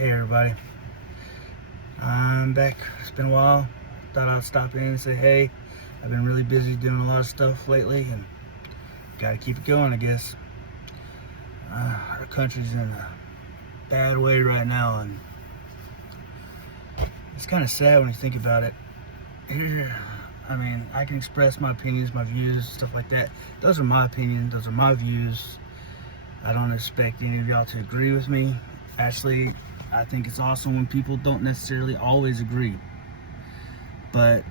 Hey everybody, I'm back. It's been a while. Thought I'd stop in and say hey. I've been really busy doing a lot of stuff lately and gotta keep it going, I guess. Our country's in a bad way right now, and it's kind of sad when you think about it. I mean, I can express my opinions, my views, stuff like that. Those are my opinions, those are my views. I don't expect any of y'all to agree with me. Actually, I think it's awesome when people don't necessarily always agree. But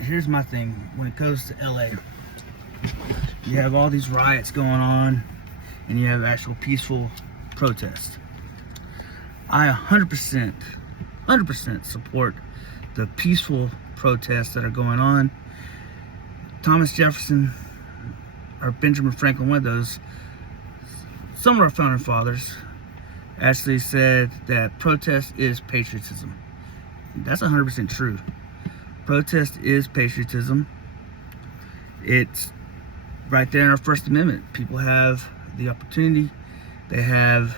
here's my thing. When it comes to LA, you have all these riots going on and you have actual peaceful protests. I 100% support the peaceful protests that are going on. Thomas Jefferson or Benjamin Franklin, one of those, some of our founding fathers actually said that protest is patriotism. That's 100% true. Protest is patriotism. It's right there in our First Amendment. People have the opportunity, they have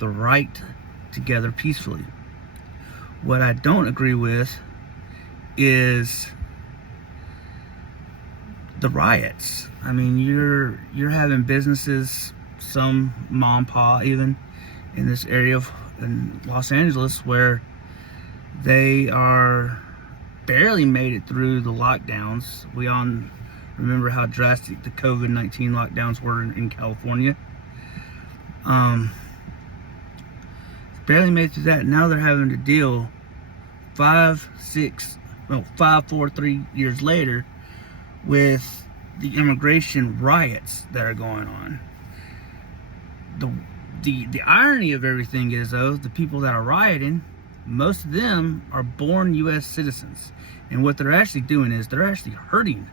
the right to gather peacefully. What I don't agree with is the riots. I mean, you're having businesses, some mom and pop even, in this area in Los Angeles, where they are barely made it through the lockdowns. We all remember how drastic the COVID-19 lockdowns were in California. Barely made it through that. Now they're having to deal 5, 4, 3 years later with the immigration riots that are going on. The irony of everything is, though, the people that are rioting, most of them are born U.S. citizens. And what they're actually doing is they're actually hurting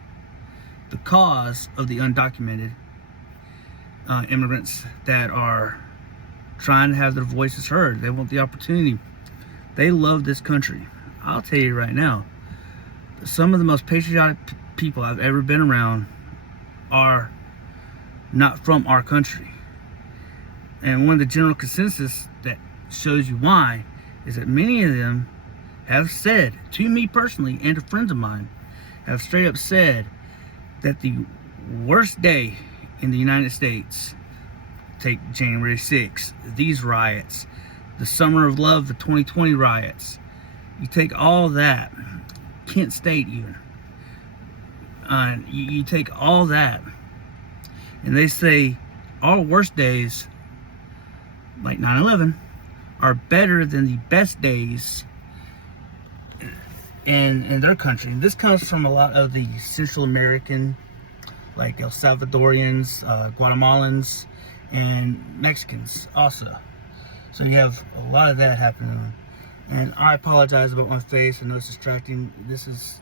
the cause of the undocumented immigrants that are trying to have their voices heard. They want the opportunity. They love this country. I'll tell you right now, some of the most patriotic people I've ever been around are not from our country. And one of the general consensus that shows you why is that many of them have said to me personally, and to friends of mine, have straight up said that the worst day in the United States, take January 6th, these riots, the Summer of Love, the 2020 riots, you take all that, Kent State even, you take all that, and they say our worst days, like 9/11, are better than the best days in their country. And this comes from a lot of the Central American, like El Salvadorians, Guatemalans, and Mexicans also. So you have a lot of that happening. And I apologize about my face. I know it's distracting. This is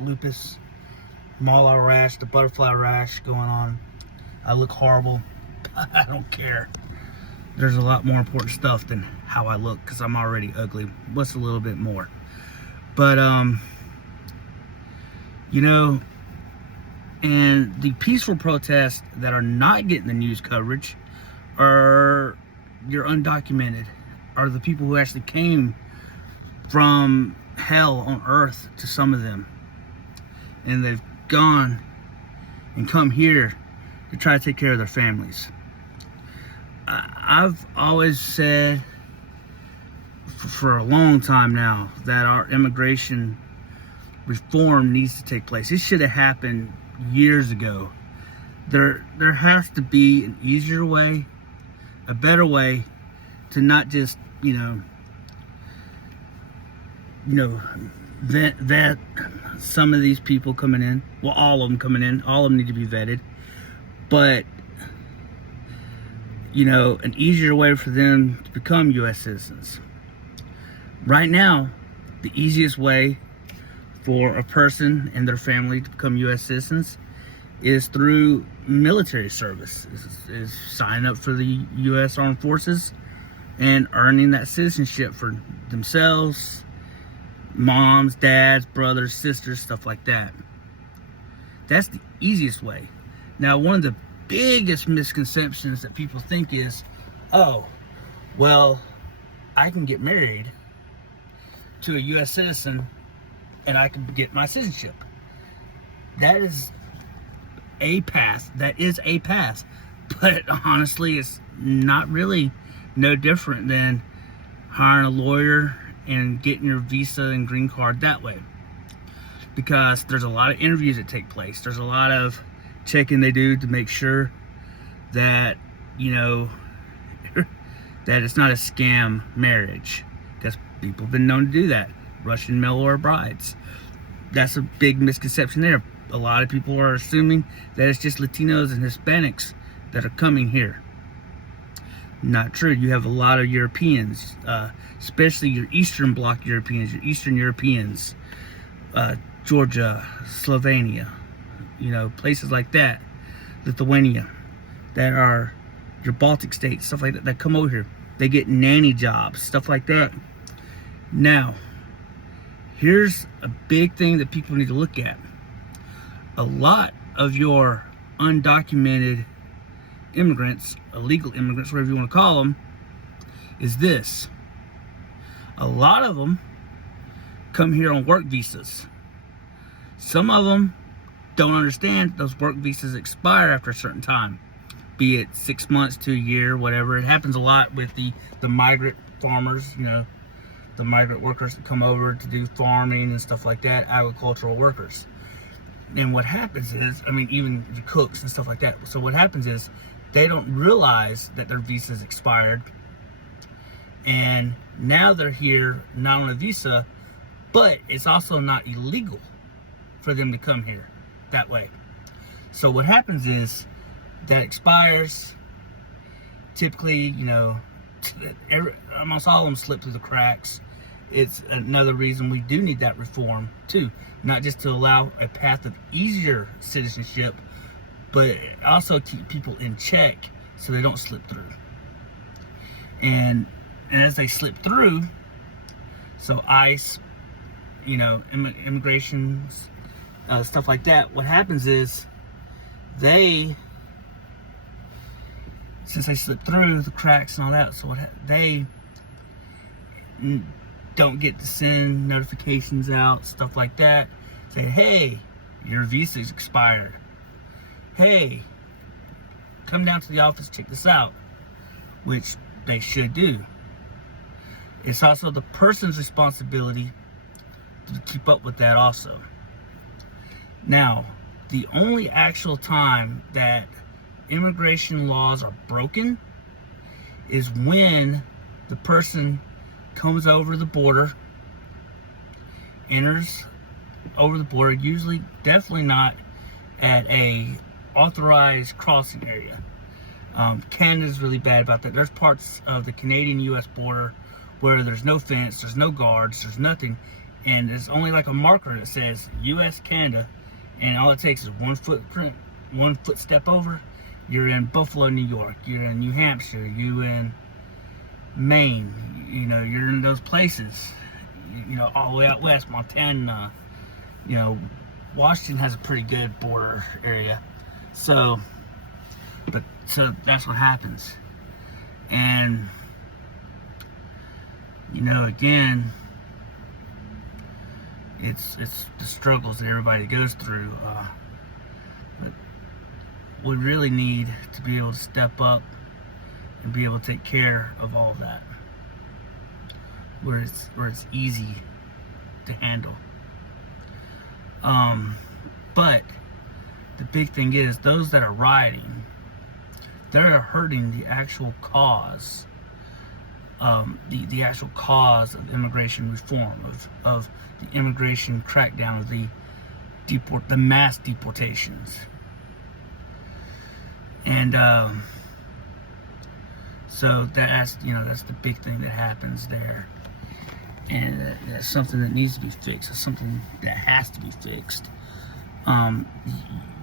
lupus, mala rash, the butterfly rash going on. I look horrible. I don't care. There's a lot more important stuff than how I look, because I'm already ugly. What's a little bit more? But, you know, and the peaceful protests that are not getting the news coverage are your undocumented, are the people who actually came from hell on earth, to some of them. And they've gone and come here to try to take care of their families. I've always said for a long time now that our immigration reform needs to take place. It should have happened years ago. There has to be an easier way, a better way to not just, vet some of these people coming in. Well, all of them coming in. All of them need to be vetted. But an easier way for them to become U.S. citizens. Right now, the easiest way for a person and their family to become U.S. citizens is through military service, is signing up for the U.S. Armed Forces and earning that citizenship for themselves, moms, dads, brothers, sisters, stuff like that. That's the easiest way. Now, one of the biggest misconceptions that people think is, oh, well, I can get married to a U.S. citizen and I can get my citizenship. That is a path. That is a path. But honestly, it's not really no different than hiring a lawyer and getting your visa and green card that way. Because there's a lot of interviews that take place. There's a lot of checking they do to make sure that, you know, that it's not a scam marriage. Because people have been known to do that. Russian mail order brides. That's a big misconception there. A lot of people are assuming that it's just Latinos and Hispanics that are coming here. Not true. You have a lot of Europeans, especially your Eastern Bloc Europeans, your Eastern Europeans, Georgia, Slovenia, you know, places like that, Lithuania, that are your Baltic states, stuff like that, that come over here. They get nanny jobs, stuff like that. Now, here's a big thing that people need to look at. A lot of your undocumented immigrants, illegal immigrants, whatever you want to call them, is this. A lot of them come here on work visas. Some of them don't understand those work visas expire after a certain time, be it 6 months to a year, whatever. It happens a lot with the migrant farmers, you know, the migrant workers that come over to do farming and stuff like that, agricultural workers. And what happens is, I mean, even the cooks and stuff like that. So what happens is they don't realize that their visa's expired. And now they're here not on a visa, but it's also not illegal for them to come here that way. So what happens is that expires. Typically, you know, almost all of them slip through the cracks. It's another reason we do need that reform too, not just to allow a path of easier citizenship, but also keep people in check so they don't slip through. And as they slip through, so ICE, you know, immigration, stuff like that, what happens is since they slip through the cracks and all that, so they don't get to send notifications out, stuff like that. Say, hey, your visa's expired. Hey, come down to the office, check this out, which they should do. It's also the person's responsibility to keep up with that also. Now, the only actual time that immigration laws are broken is when the person comes over the border, enters over the border, usually definitely not at a authorized crossing area. Canada's really bad about that. There's parts of the Canadian-U.S. border where there's no fence, there's no guards, there's nothing, and there's only like a marker that says U.S. Canada, and all it takes is one footprint, one footstep over, you're in Buffalo, New York, you're in New Hampshire, you're in Maine, you know, you're in those places, you know, all the way out west, Montana, you know, Washington has a pretty good border area. So that's what happens. And, you know, again, it's the struggles that everybody goes through. But we really need to be able to step up and be able to take care of all of that, where it's easy to handle. But the big thing is, those that are rioting, they're hurting the actual cause, the actual cause of immigration reform, of the immigration crackdown, of the mass deportations. And so that's the big thing that happens there, and that's something that needs to be fixed. It's something that has to be fixed.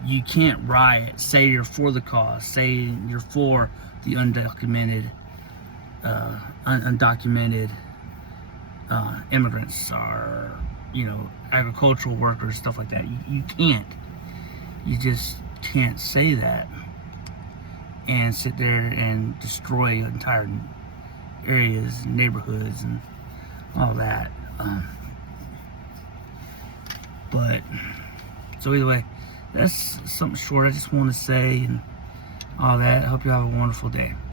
You can't riot, say you're for the cause, say you're for the undocumented immigrants, or, you know, agricultural workers, stuff like that. You can't. You just can't say that and sit there and destroy entire areas, neighborhoods, and all that. But so either way, that's something short I just want to say and all that. I hope you have a wonderful day.